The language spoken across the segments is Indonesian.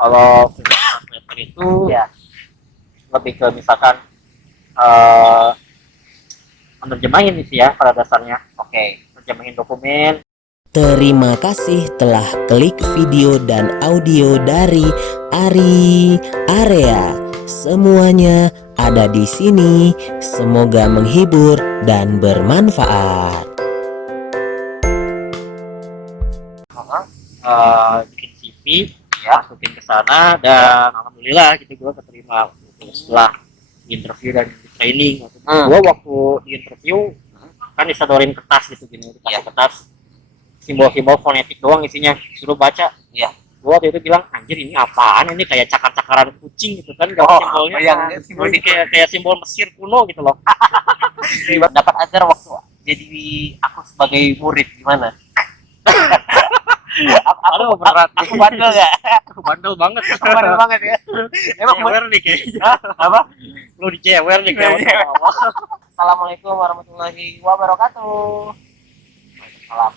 Kalau freelance translator itu Ya. lebih ke misalkan uh, menerjemahin sih ya pada dasarnya. Oke. Menerjemahin dokumen. Terima kasih telah klik video dan audio dari Ari Area. Semuanya ada di sini. Semoga menghibur dan bermanfaat. Bikin CV ya, masukin ke sana dan alhamdulillah gitu gue keterima setelah interview dan training. Gue waktu di interview kan disodorin kertas gitu gini, dikasih kertas simbol-simbol fonetik doang isinya, suruh baca. Iya. Gue waktu itu bilang, anjir ini apaan, ini kayak cakar-cakaran kucing gitu kan, simbolnya yang simbol kayak simbol Mesir kuno gitu loh. Dapat ajar waktu jadi aku sebagai murid gimana? Aduh, berat. Aku bandel ya. Bandel banget. Bandel banget ya. Emang cewer nih kayaknya. apa? Lu dicewer nih kayak Assalamualaikum warahmatullahi wabarakatuh. Waalaikumsalam.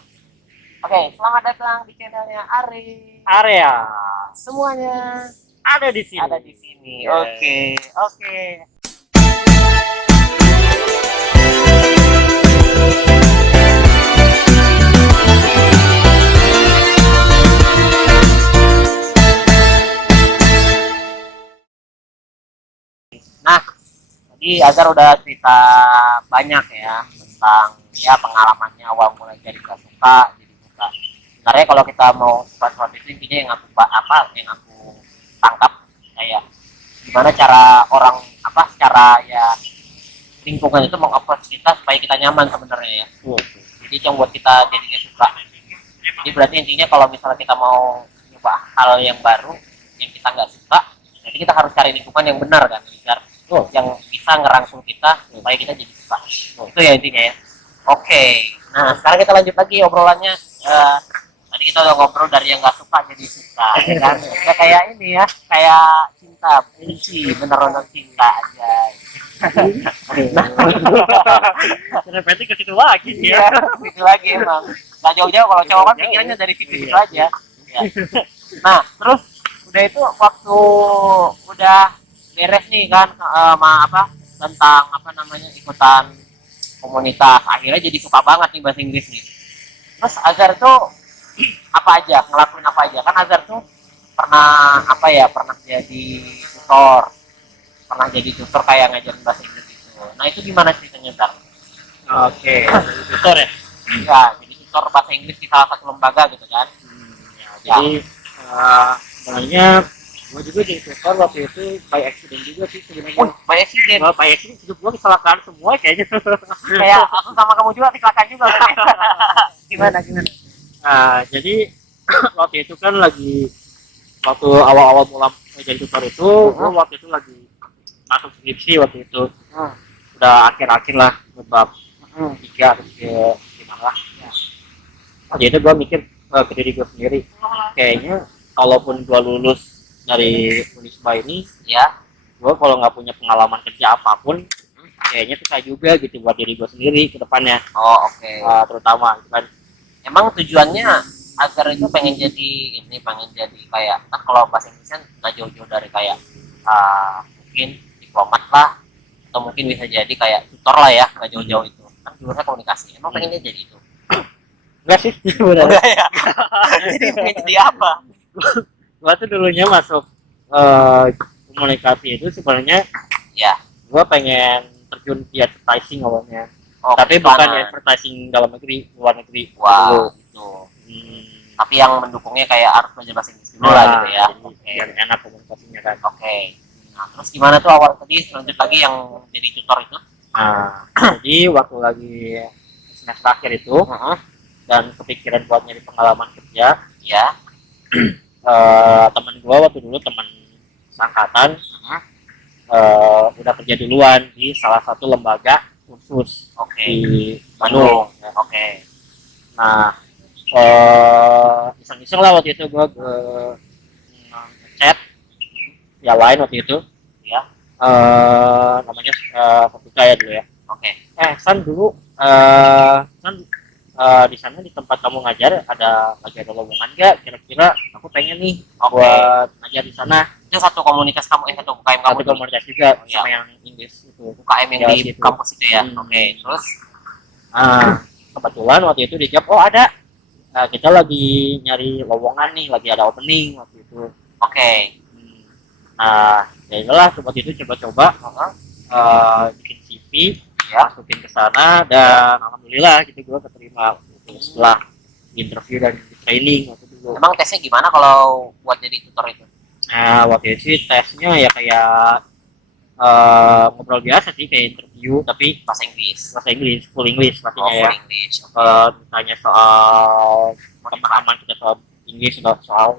Oke, selamat datang di channelnya Ari Area. Semuanya Ada di sini. ada di sini. Yeah. Oke. Nah, tadi Azhar udah cerita banyak ya tentang ya pengalamannya awal mulai jadi gak suka, jadi suka. Sebenarnya kalau kita mau suka sesuatu itu intinya yang aku tangkap kayak gimana cara orang cara ya lingkungan itu mengapproach kita supaya kita nyaman sebenarnya ya. Jadi yang buat kita jadinya suka. Jadi berarti intinya kalau misalnya kita mau coba hal yang baru yang kita nggak suka, jadi kita harus cari lingkungan yang benar kan, biar yang bisa ngerangkul kita supaya kita jadi suka. Itu ya intinya ya. Oke. Nah sekarang kita lanjut lagi obrolannya. Tadi kita udah ngobrol dari yang nggak suka jadi suka, ya kan? Ya, kayak ini ya, kayak cinta, benci, beneran cinta aja. Nah, Repetik ke situ lagi ya, situ lagi emang. Nggak jauh-jauh kalau cowok kan pikirannya dari situ aja. Ya. Nah, terus udah itu waktu udah beres nih kan tentang ikutan komunitas, akhirnya jadi suka banget nih bahasa Inggris nih. Terus Azhar tuh ngelakuin apa aja kan? Azhar tuh pernah jadi tutor kayak ngajarin bahasa Inggris gitu. Nah itu gimana ceritanya ntar? Oke, tutor ya? Ya, jadi tutor bahasa Inggris di salah satu lembaga gitu kan? Jadi sebenarnya gue juga jadi tutor waktu itu by accident juga sih sebenarnya. By accident? By accident hidup gue kecelakaan semua kayaknya. Kayak aku sama kamu juga kecelakaan juga. Gimana? Nah, jadi waktu itu kan waktu awal-awal mulai jadi tutor itu, gue waktu itu lagi masuk skripsi waktu itu. Udah akhir-akhir lah, bab 3 atau 5 lah. Jadi itu gue mikir ke diri gue sendiri, kayaknya kalaupun gue lulus dari Unisba ini, ya, gue kalau nggak punya pengalaman kerja apapun, kayaknya susah juga gitu buat diri gue sendiri ke depannya. Oh oke. Terutama kan. Emang tujuannya agar itu pengen jadi kayak kan kalau bahasa Inggris kan nggak jauh-jauh dari kayak mungkin diplomat lah, atau mungkin bisa jadi kayak tutor lah ya, nggak jauh-jauh itu kan jurusannya komunikasi. Emang pengennya jadi itu? Enggak sih, sebenarnya. Ya. Jadi pengen jadi apa? Gua tuh dulunya masuk komunikasi itu sebenarnya ya, gua pengen terjun di advertising awalnya. Tapi bukan bukan advertising dalam negeri, luar negeri. Wah, gitu. Tapi yang mendukungnya kayak harus belajar bahasa Inggris dulu lah gitu ya. Biar enak komunikasinya kan. Oke. Nah, terus gimana tuh awal tadi lanjut lagi yang jadi tutor itu? Nah, jadi waktu lagi semester akhir itu dan kepikiran buat nyari pengalaman kerja, ya. Teman gua waktu dulu teman sangkatan udah kerja duluan di salah satu lembaga kursus di Bandung. Oke. Nah, iseng-iseng lah waktu itu gue ngechat ya lain waktu itu ya, namanya Fatika ya dulu ya. Oke. San dulu San di sana di tempat kamu ngajar lagi ada lowongan nggak? Kira-kira aku pengen nih Oke. buat ngajar di sana. Itu satu komunitas kamu, satu UKM kamu Satu nih? komunitas juga Oh, sama yang Inggris itu. UKM yang Ya, di gitu. kampus itu ya? Hmm. Oke, terus? Nah, kebetulan waktu itu dijawab, oh ada. Nah, kita lagi nyari lowongan nih, lagi ada opening waktu itu. Oke. Nah, ya itulah waktu itu coba-coba bikin CV, Ya. masukin ke sana dan alhamdulillah gitu gue keterima gitu, setelah interview dan di training waktu itu. Emang tesnya gimana kalau buat jadi tutor itu? Nah, waktu itu sih tesnya ya kayak ngobrol biasa sih, kayak interview tapi Bahasa Inggris. bahasa Inggris, full English Oh, pastinya ya. full English. Kalau ditanya soal pemahaman kita soal Inggris, soal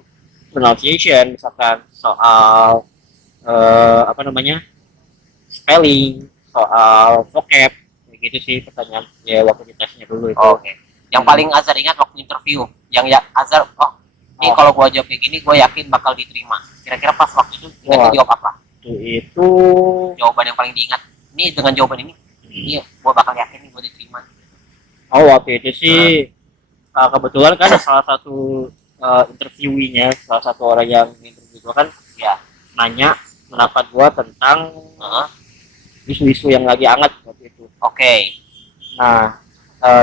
pronunciation, misalkan soal apa namanya, spelling, soal vocab, kayak gitu sih pertanyaan ya waktu di tesnya dulu itu. Oh, oke. Yang paling Azhar ingat waktu interview, yang ya Azhar, ini Oh. kalau gua jawab kayak gini, gua yakin bakal diterima. Kira-kira pas waktu itu kita Wah. jawab apa? Itu Jawaban yang paling diingat. Ini dengan jawaban ini, iya, gua bakal yakin nih gua diterima. waktu itu sih kebetulan kan salah satu interviewinya, salah satu orang yang interview gua kan Ya. nanya pendapat gua tentang Heeh. isu-isu yang lagi hangat waktu itu. Oke. Nah,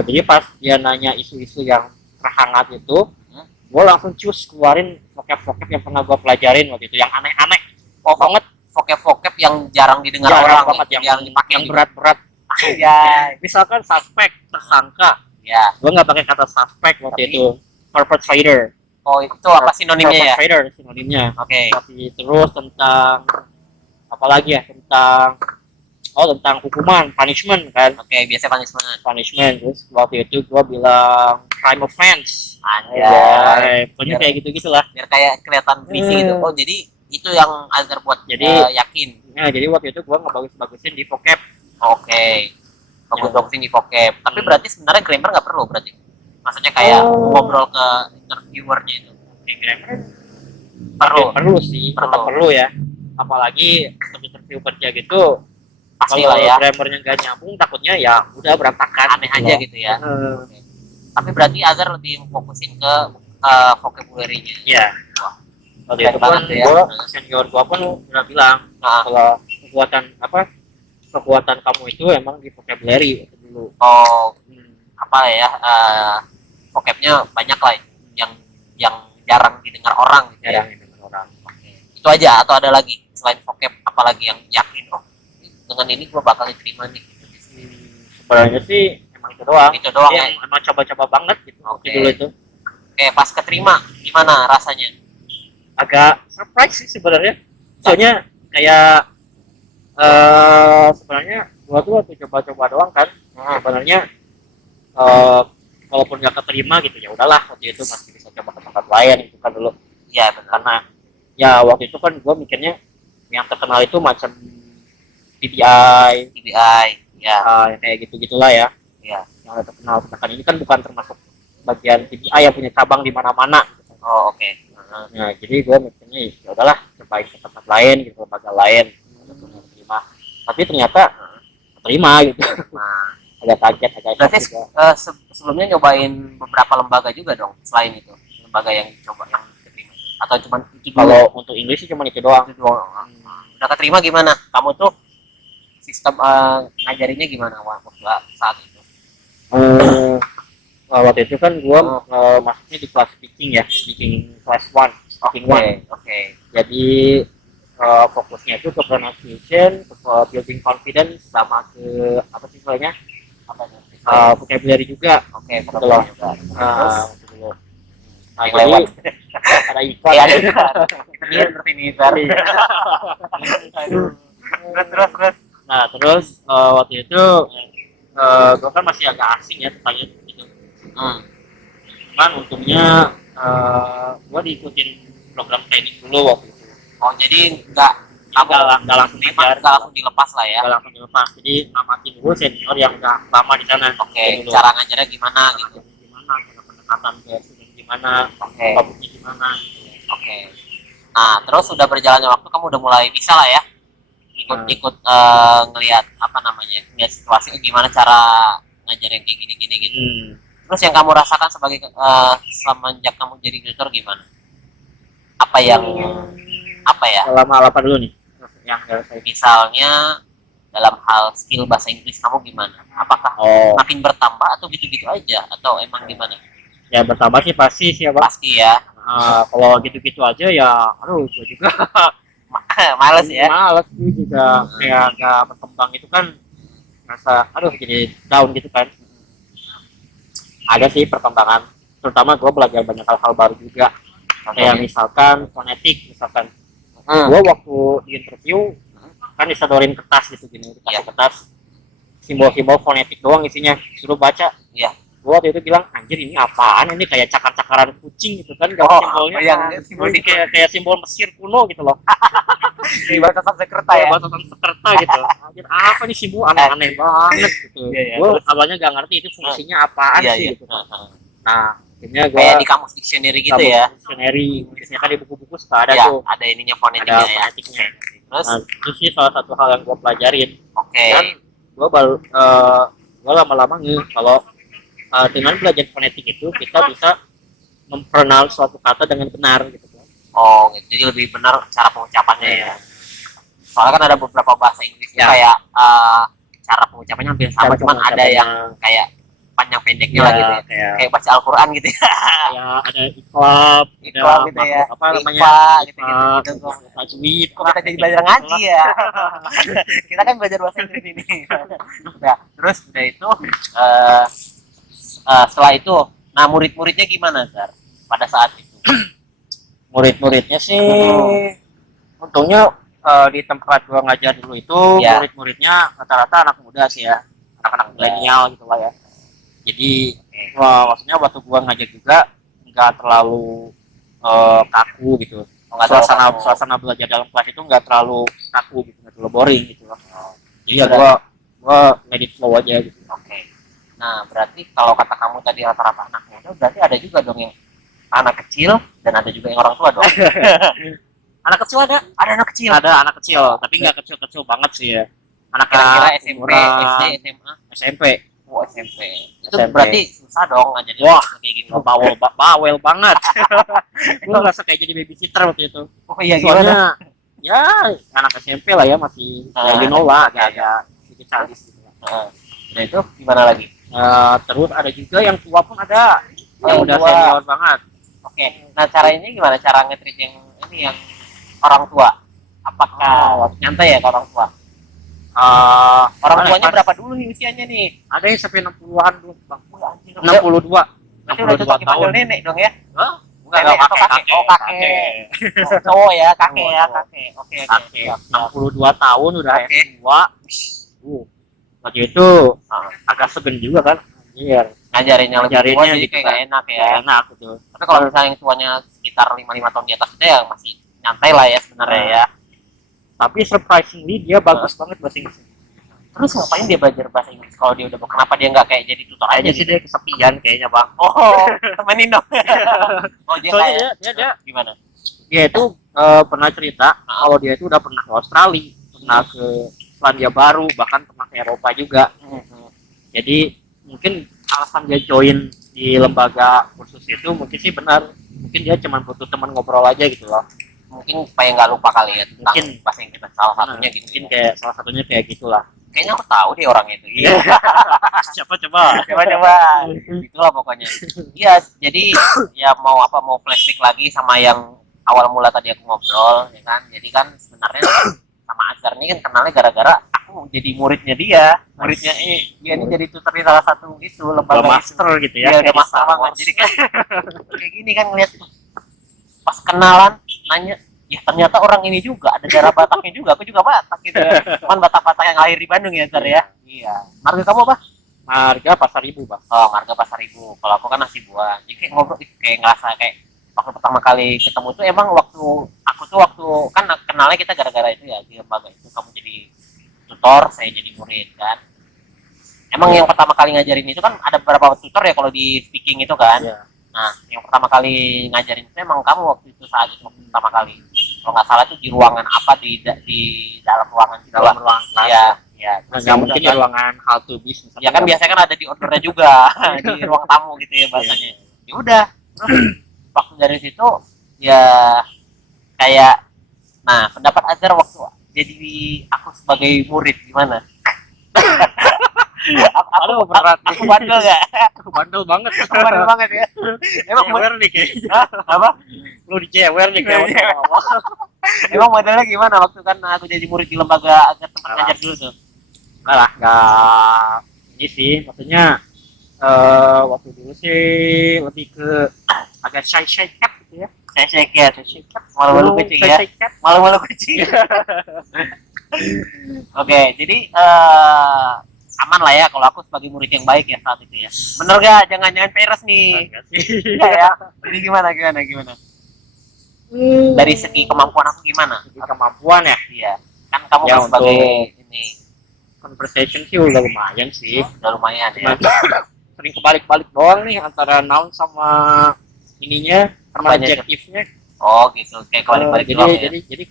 jadi pas dia nanya isu-isu yang terhangat itu, gue langsung keluarin vocab-vocab yang pernah gue pelajarin waktu itu, yang aneh-aneh. Oh, banget vocab-vocab yang jarang didengar Jarang orang, banget, gitu, yang dipakai yang gitu. berat-berat. Ya. Misalkan suspek, tersangka, Ya. gue nggak pakai kata suspek waktu Tapi- itu. Perpetrator. Oh, itu apa sinonimnya ya? Perpetrator sinonimnya. Oke. Tapi terus tentang apa lagi ya, tentang hukuman, punishment kan. Oke, biasa punishment. Terus waktu itu gue bilang crime offense. Anjay. Pokoknya kayak gitu-gitulah. Biar kayak kelihatan berisi gitu. Oh, jadi itu yang Azhar buat Jadi- yakin. Nah, jadi waktu itu gue ngebagus-bagusin di vocab. Oke. Bagus-bagusin di vocab. Tapi Hmm. berarti sebenarnya grammar nggak perlu berarti. Maksudnya kayak Oh. ngobrol ke interviewernya itu. Di grammar Perlu. perlu sih, Perlu. tetap perlu ya. Apalagi untuk interview kerja gitu, Pasti kalau lah ya. grammarnya nggak nyambung, takutnya ya udah berantakan. Aneh aja gitu ya. Heeh. Tapi berarti Azhar lebih fokusin ke vocabulary-nya. Iya. Wah. Waktu Keren itu kan banget ya. senior gua pun udah bilang Nah, kalau kekuatan kamu itu emang di vocabulary itu dulu. oh, apa ya? Vocabnya banyak lah yang jarang didengar orang gitu ya. Jarang ini orang. Oke. Itu aja atau ada lagi selain vocab, apalagi yang yakin dengan ini gua bakal diterima nih gitu. Sebenarnya sih emang itu doang. Itu doang Yang ya. emang coba-coba banget gitu. Oke. Dulu itu Oke, pas keterima gimana rasanya? agak surprise sih sebenarnya. Soalnya kayak sebenarnya gua tuh waktu coba-coba doang kan. Sebenarnya walaupun nggak keterima gitu ya udahlah, waktu itu masih bisa coba ke tempat lain gitu kan dulu. Iya benar. Karena ya waktu itu kan gua mikirnya yang terkenal itu macam TBI, TBI, ya. kayak gitu-gitulah ya. Iya. Yang udah terkenal. Sedangkan ini kan bukan termasuk bagian TBI yang punya cabang di mana-mana. Gitu. Oh, oke. Nah, jadi gue mikirnya ya udahlah, cobain ke tempat lain gitu, lembaga lain untuk terima. Tapi ternyata terima gitu. Nah, Agak kaget, agak berarti shock juga. sebelumnya nyobain beberapa lembaga juga dong selain itu, lembaga yang dicoba yang diterima itu. Atau cuma itu dulu? Kalau untuk Inggris sih cuma itu doang. Itu doang. Udah keterima gimana? Kamu tuh sistem ngajarinya gimana waktu saat itu? Waktu itu kan gue masuknya di kelas speaking kelas 1, speaking 1. Oke. Jadi fokusnya itu ke pronunciation, ke building confidence, sama ke apa sih soalnya vocabulary juga. Oke, Betul loh. juga. Dulu. Nah, Yang jadi lewat. ada iklan. Iya, ada iklan. Iya, seperti ini tadi. Terus. Nah, terus waktu itu gue kan masih agak asing ya tentang itu gitu. Cuman untungnya gue diikutin program training dulu waktu itu. Oh, jadi nggak Nggak langsung nggak dilepas. langsung dilepas lah ya. Nggak langsung dilepas. Jadi ngamatin dulu senior yang udah lama di sana. Oke, Dulu. cara ngajarnya gimana gitu. Gimana, cara pendekatan ke student gimana, Oke. topiknya gimana. Oke. Nah, terus sudah berjalannya waktu kamu udah mulai bisa lah ya ikut ngelihat apa namanya, ngelihat situasi gimana cara ngajar yang kayak gini gitu. Terus yang kamu rasakan sebagai semenjak kamu jadi tutor gimana? Apa yang apa ya? Dalam hal apa dulu nih yang saya Misalnya dalam hal skill bahasa Inggris kamu gimana? Apakah makin bertambah atau gitu-gitu aja atau emang gimana? ya bertambah sih pasti sih ya Bang. Pasti ya. Kalau gitu-gitu aja ya aduh gue juga Males ya. males gue juga kayak gak berkembang itu kan rasa aduh jadi down gitu kan. Ada sih perkembangan terutama gue belajar banyak hal-hal baru juga kayak misalkan fonetik misalkan gue waktu di interview kan disodorin kertas gitu gini dikasih kertas simbol-simbol fonetik doang isinya suruh baca Iya. gue waktu itu bilang anjir ini apaan ini kayak cakar-cakaran kucing gitu kan gak simbolnya simbol kayak simbol Mesir kuno gitu loh di bahasa Sanskerta ya. bahasa Sanskerta gitu anjir apa nih simbol aneh-aneh banget gitu gue awalnya gak ngerti itu fungsinya apaan sih gitu nah akhirnya gue kayak di kamus dictionary gitu ya. dictionary biasanya kan di buku-buku suka ada Ya, tuh ada ininya ada fonetiknya ya. fonetiknya Terus nah, itu sih salah satu hal yang gue pelajarin oke. dan gue baru gue lama-lama nih kalau dengan belajar fonetik itu kita bisa mempronal suatu kata dengan benar gitu kan. Oh, gitu. Jadi lebih benar cara pengucapannya ya. Soalnya kan ada beberapa bahasa Inggris kayak cara pengucapannya hampir sama, cuman ada yang kayak panjang pendeknya lah gitu ya. Kayak baca Al-Qur'an gitu ya. Kayak ada ikhlas, Ikhlas gitu ya. apa namanya? Gitu. Tajwid. Kok kita jadi belajar ngaji ya? Kita kan belajar bahasa Inggris ini. Nah, terus udah itu setelah itu, nah murid-muridnya gimana, Zar? Pada saat itu? Murid-muridnya sih untungnya di tempat gua ngajar dulu itu murid-muridnya rata-rata anak muda sih ya, anak-anak milenial gitu lah ya. Jadi maksudnya waktu gua ngajar juga nggak terlalu kaku gitu. Suasana belajar dalam kelas itu nggak terlalu kaku gitu, nggak terlalu boring gitu loh. Jadi ya gua let it flow aja gitu. Oke. Nah, berarti kalau kata kamu tadi rata-rata anak muda, berarti ada juga dong yang anak kecil dan ada juga yang orang tua dong. Anak kecil ada anak kecil, tapi nggak kecil-kecil banget sih ya. Anak kira-kira SMP, SD, SMA, SMP. Oh, SMP. Itu berarti susah dong ngajarin kayak gitu. Bawel banget. Gue ngerasa kayak jadi babysitter waktu itu. Oh iya, soalnya ya anak SMP lah ya masih you know lah agak sedikit childish gitu. Udah itu gimana lagi? Terus ada juga yang tua pun ada yang udah senior banget. Oke. Nah, caranya gimana? Cara nge-treat yang ini yang orang tua? Apakah nyantai ya ke orang tua? Orang tuanya berapa dulu nih usianya nih? Ada yang sampai 60-an dulu, Bang. 62. Berarti udah cocok dipanggil nenek dong ya? Enggak kakek. Cowok ya, kakek ya, kakek. Oke. 62 tahun udah tua. Waktu itu agak segen juga kan. Iya. Ngajarin yang lebih tua jadi kayak gak enak ya. Enak gitu. Tapi kalau misalnya yang tuanya sekitar 5 tahun di atas itu ya masih nyantai lah ya sebenarnya ya. Tapi surprisingly dia bagus banget bahasa Inggris. Terus ngapain dia belajar bahasa Inggris kalau dia udah kenapa dia nggak kayak jadi tutor aja sih? Dia kesepian kayaknya, Bang. Oh, temenin dong. Oh, dia kayak dia gimana? Dia itu pernah cerita kalau dia itu udah pernah ke Australia, pernah ke Selandia Baru, bahkan pernah ke Eropa juga. Jadi mungkin alasan dia join di lembaga kursus itu mungkin sih benar. Mungkin dia cuma butuh teman ngobrol aja gitu loh. Mungkin supaya nggak lupa kali ya tentang mungkin bahasa Inggris salah satunya gitu. Mungkin kayak salah satunya kayak gitulah. Kayaknya aku tahu deh orangnya itu. Iya. Siapa coba? Itulah pokoknya. Iya, jadi ya mau flashback lagi sama yang awal mula tadi aku ngobrol, ya kan. Jadi kan sebenarnya sama Azhar ini kan kenalnya gara-gara aku jadi muridnya dia. Muridnya dia ini jadi tutor di salah satu itu lembaga master gitu ya. Iya, udah master banget. Jadi kan kayak gini kan ngeliat pas kenalan nanya, ya ternyata orang ini juga ada darah Bataknya juga, aku juga Batak gitu ya. Cuman Batak-Batak yang lahir di Bandung ya, Zar ya. Iya. Marga kamu apa? Marga Pasar Ibu, Bang. Oh, Marga Pasar Ibu. Kalau aku kan Hasibuan. Jadi kayak ngobrol, kayak ngerasa kayak waktu pertama kali ketemu tuh emang waktu kan kenalnya kita gara-gara itu ya di lembaga itu, kamu jadi tutor, saya jadi murid kan. Emang yang pertama kali ngajarin itu kan ada beberapa tutor ya kalau di speaking itu kan. Yeah. Nah, yang pertama kali ngajarin itu emang kamu waktu itu saat itu waktu pertama kali. Kalau nggak salah itu di ruangan apa di dalam ruangan kelas. Iya, Ya, terus nggak mungkin di ruangan how to business. ya kan biasanya kan ada di outdoornya juga di ruang tamu gitu ya bahasanya. Ya udah, terus waktu dari situ ya kayak, nah pendapat Azhar waktu jadi aku sebagai murid gimana? Aduh, berat. Aku bandel gak? Bandel banget. Bandel banget ya. Emang Cewer nih kayaknya. Hah? Apa? Lu dicewer nih kayak Emang modelnya gimana waktu kan aku jadi murid di lembaga Azhar tempat ngajar dulu tuh? enggak lah, enggak ini sih, maksudnya waktu dulu sih lebih ke agak shy cat gitu ya. Saya cat, malu-malu kucing ya. Malu-malu kucing. Oke, jadi aman lah ya kalau aku sebagai murid yang baik ya saat itu ya. Bener gak? Jangan peres nih. Enggak sih. Iya ya. Jadi gimana? Dari segi kemampuan aku gimana? Jadi kemampuan ya, Iya. Kan kamu Ya, kan sebagai untuk- ini conversation sih udah lumayan sih. udah lumayan ya. Cuman sering kebalik-balik doang nih antara noun sama ininya sama Apanya tuh? adjektifnya. Oh gitu, kayak kebalik-balik jadi, doang ya. jadi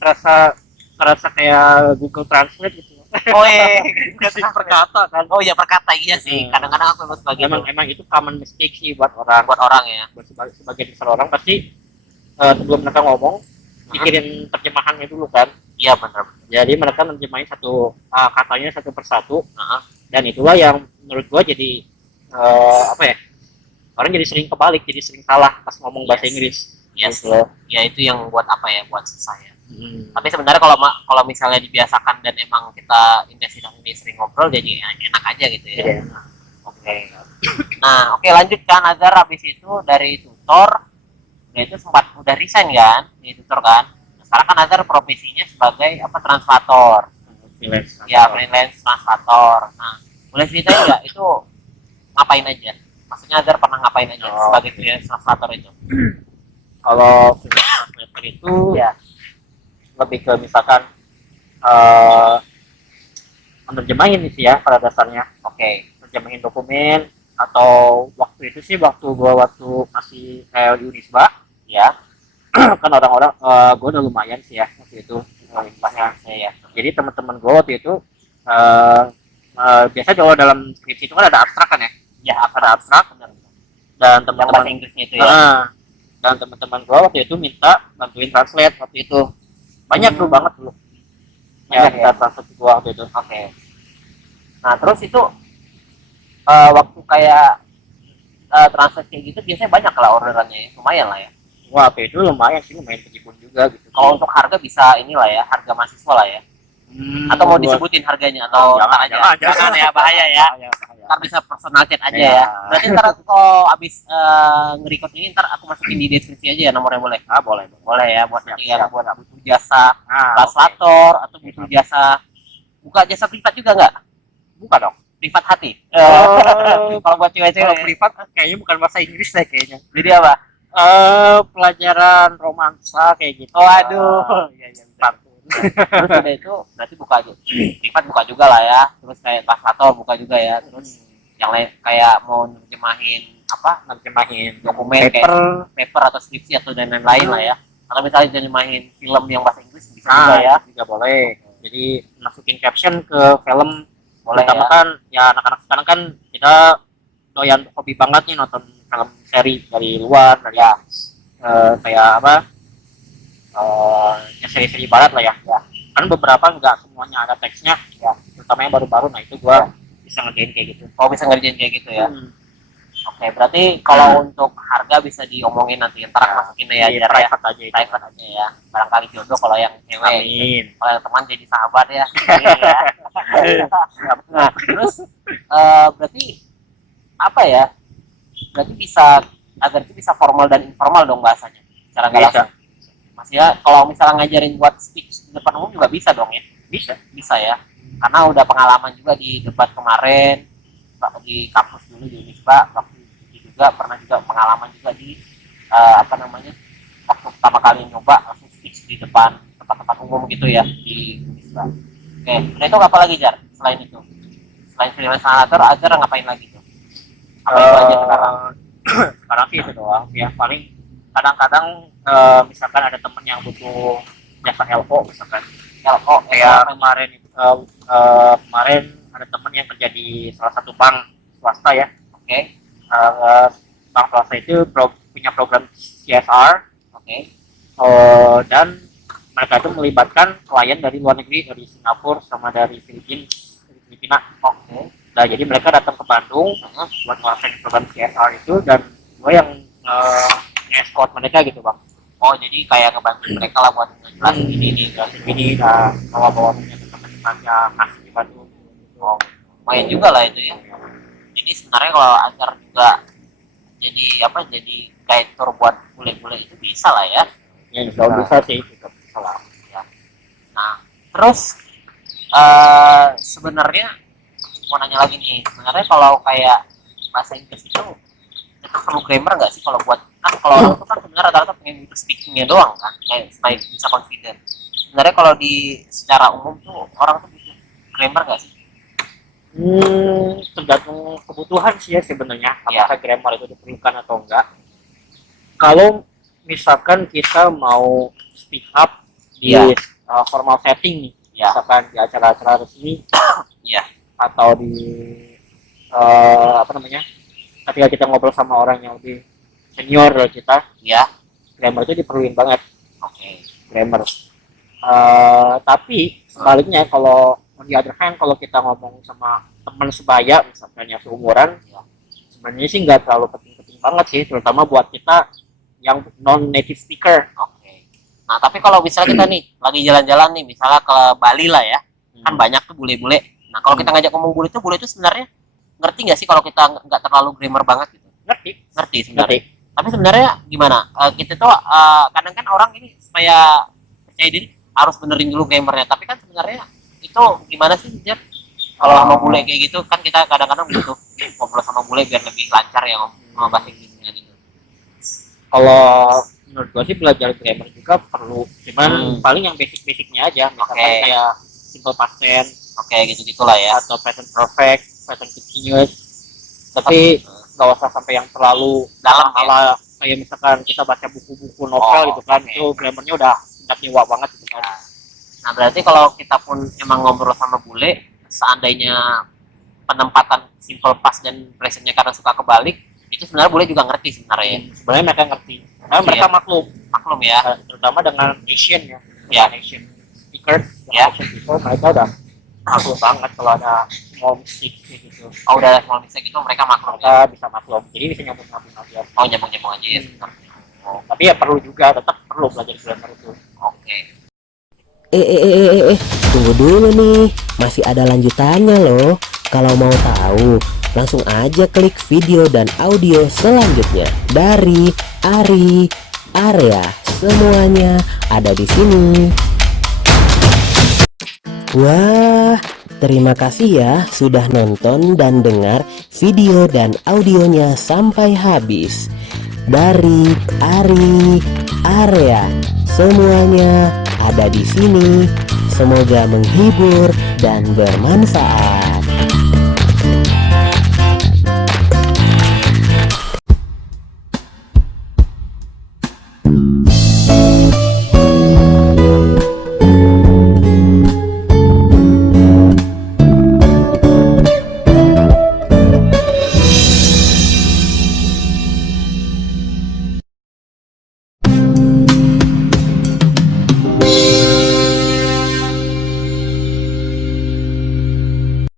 kerasa kayak Google Translate gitu. Oh iya, Kasih perkata kan. oh iya perkata iya sih. Hmm. Kadang-kadang aku sebagai Emang itu common mistake sih buat orang. buat orang ya. Buat sebagian besar orang pasti sebelum mereka ngomong pikirin terjemahannya dulu kan. Iya benar. Jadi mereka menjemahin katanya satu persatu. Dan itulah yang menurut gua jadi apa ya? Orang jadi sering kebalik, jadi sering salah pas ngomong bahasa Inggris. Yes. Gitu loh. Ya itu yang buat apa ya? Buat susah ya. Hmm. Tapi sebenarnya kalau misalnya dibiasakan dan emang kita ini sering ngobrol jadi enak aja gitu ya. Iya. Oke. Nah, oke lanjut kan Azhar habis itu dari tutor dia itu sempat udah resign kan di tutor kan. Nah, sekarang kan Azhar profesinya sebagai apa translator. Freelance. Ya freelance translator. Nah, boleh ceritain nggak itu ngapain aja? Maksudnya Azhar pernah ngapain aja Oh, sebagai freelance translator itu? Kalau freelance translator itu Ya. lebih ke misalkan menerjemahin sih ya pada dasarnya. Oke. Terjemahin dokumen atau waktu itu sih waktu masih kayak di Unisba Ya. kan orang-orang gue udah lumayan sih ya waktu itu Bahasa ya. jadi teman-teman gue waktu itu biasa kalau dalam skripsi itu kan ada abstrak kan ya, Ya, ada abstrak dan yang bahasa teman-teman Inggrisnya itu ya. dan teman-teman gue waktu itu minta bantuin translate waktu itu banyak tuh banget dulu ya Banyak minta ya? translate gue waktu itu. Oke. Nah, terus itu waktu kayak translate kayak gitu biasanya banyak lah orderannya ya. Lumayan lah ya. Wah, waktu itu lumayan sih, lumayan kejibun juga gitu. Kalau untuk harga bisa inilah ya, harga mahasiswa lah ya. Atau mau disebutin harganya atau ntar aja. Jangan ya, bahaya ya. Ntar bisa personal chat aja Iya. ya. Berarti ntar kalau abis nge-record ini ntar aku masukin di deskripsi aja ya nomornya boleh. Boleh. Boleh ya buat Siap, nanti yang siap. buat butuh jasa Oke. translator atau butuh jasa buka jasa privat juga nggak? Buka dong. Privat hati. Oh. Kalau buat Kalau cewek-cewek privat kayaknya bukan bahasa Inggris deh kayaknya. jadi apa? Pelajaran romansa kayak gitu. Waduh. Iya, pantun. Terus udah itu berarti buka aja. Privat buka juga lah ya. Terus kayak translator buka juga ya. Terus yang lain kayak mau nerjemahin apa? Nerjemahin Dokumen kayak paper atau skripsi atau dan lain-lain lah ya. Atau misalnya nerjemahin film yang bahasa Inggris bisa juga ya. juga boleh. Jadi masukin caption ke film. Boleh Terutama ya. kan ya anak-anak sekarang kan kita doyan hobi banget nih nonton film seri dari luar dari kayak apa ya seri-seri barat lah ya. Kan beberapa nggak semuanya ada teksnya ya, terutama yang baru-baru. Nah itu gua bisa ngerjain kayak gitu. Oh bisa ngerjain kayak gitu ya. Hmm. Oke, berarti kalau untuk harga bisa diomongin nanti ntar aku masukin ya, Di Jar, ya. private aja itu. Private aja ya. Barangkali jodoh kalau yang cewek. Amin. Kalau yang teman jadi sahabat ya. Nah, terus berarti apa ya? Berarti bisa agar itu bisa formal dan informal dong bahasanya. Secara nggak Bisa. langsung. Mas ya, kalau misalnya ngajarin buat speech di depan umum juga bisa dong ya? Bisa ya. Karena udah pengalaman juga di debat kemarin di kampus dulu di Unisba, waktu itu juga pernah juga pengalaman juga di apa namanya waktu pertama kali nyoba langsung speech di depan tempat-tempat umum gitu ya di Unisba. Oke, nah itu apa lagi Jar? Selain itu, selain freelance translator, Azhar ngapain lagi tuh? Apa itu aja sekarang? Sekarang sih itu doang ya, paling kadang-kadang misalkan ada temen yang butuh jasa LO misalkan LO kayak kemarin kemarin ada teman yang kerja di salah satu bank swasta ya. Oke. Bank swasta itu punya program CSR. Oke. Dan mereka itu melibatkan klien dari luar negeri, dari Singapura sama dari Filipina. Oke. Nah, jadi mereka datang ke Bandung buat ngelaksanain program CSR itu, dan gue yang nge-escort mereka gitu bang. Oh, jadi kayak ngebantu mereka lah buat ngejelasin Ini dan bawa-bawa punya teman-temannya kasih di Bandung. Oh, lumayan juga lah itu ya. Jadi sebenarnya kalau Azhar juga jadi jadi guide tour buat bule-bule itu bisa lah ya. Ya, kalau bisa sih itu bisa lah. Ya. Nah, terus sebenarnya mau nanya lagi nih, sebenarnya kalau kayak bahasa Inggris itu perlu grammar nggak sih kalau buat, kan kalau orang itu kan sebenarnya rata-rata pengen butuh speakingnya doang kan, kayak supaya bisa confident. Sebenarnya kalau di secara umum tuh orang tuh butuh grammar nggak sih? Tergantung kebutuhan sih ya sebenarnya, Iya. apakah grammar itu diperlukan atau enggak. Kalau misalkan kita mau speak up di Iya. formal setting nih, Iya. misalkan di acara-acara resmi Iya. atau di ketika kita ngobrol sama orang yang lebih senior dari kita, Iya. grammar itu diperluin banget. Oke. Grammar. Tapi sebaliknya, kalau on the other hand, kalau kita ngomong sama teman sebaya misalkan yang seumuran, Ya. sebenarnya sih nggak terlalu penting-penting banget sih, terutama buat kita yang non native speaker. Oke. Nah, tapi kalau misalnya kita nih lagi jalan-jalan nih, misalnya ke Bali lah ya, kan banyak tuh bule-bule. Nah, kalau kita ngajak ngomong bule itu sebenarnya ngerti nggak sih kalau kita nggak terlalu grammar banget gitu? Ngerti sebenarnya. Tapi sebenarnya gimana? Kita tuh kadang kan orang ini supaya percaya diri harus benerin dulu grammarnya. Tapi kan sebenarnya itu gimana sih, Jar? Kalau sama bule kayak gitu kan kita kadang-kadang butuh ngobrol sama bule biar lebih lancar ya ngomong bahasa Inggrisnya gitu. Kalau menurut gua sih belajar grammar juga perlu, cuman paling yang basic-basicnya aja, misalkan kayak simple past tense, gitu-gitulah ya, atau present perfect, present continuous. Tapi nggak usah sampai yang terlalu dalam ala kayak misalkan kita baca buku-buku novel gitu kan, itu grammarnya udah dewa banget gitu kan. Nah, berarti kalau kita pun emang ngobrol sama bule, seandainya penempatan simple past dan presentnya karena suka kebalik, itu sebenarnya bule juga ngerti sebenarnya. Sebenarnya mereka ngerti, karena mereka maklum ya, terutama dengan Asian ya, Asian speakers, ya. Asian people, mereka udah maklum banget kalau ada small mistake gitu. Oh, udah small mistake gitu mereka maklum, mereka bisa maklum, jadi bisa nyambung aja. Oh, nyambung aja ya sebenarnya. Tapi ya perlu juga, tetap perlu belajar grammar itu. Oke. Tunggu dulu nih, masih ada lanjutannya loh. Kalau mau tahu, langsung aja klik video dan audio selanjutnya dari Ari Area. Semuanya ada di sini. Wah, terima kasih ya sudah nonton dan dengar video dan audionya sampai habis. Dari Ari Area, semuanya ada di sini. Semoga menghibur dan bermanfaat.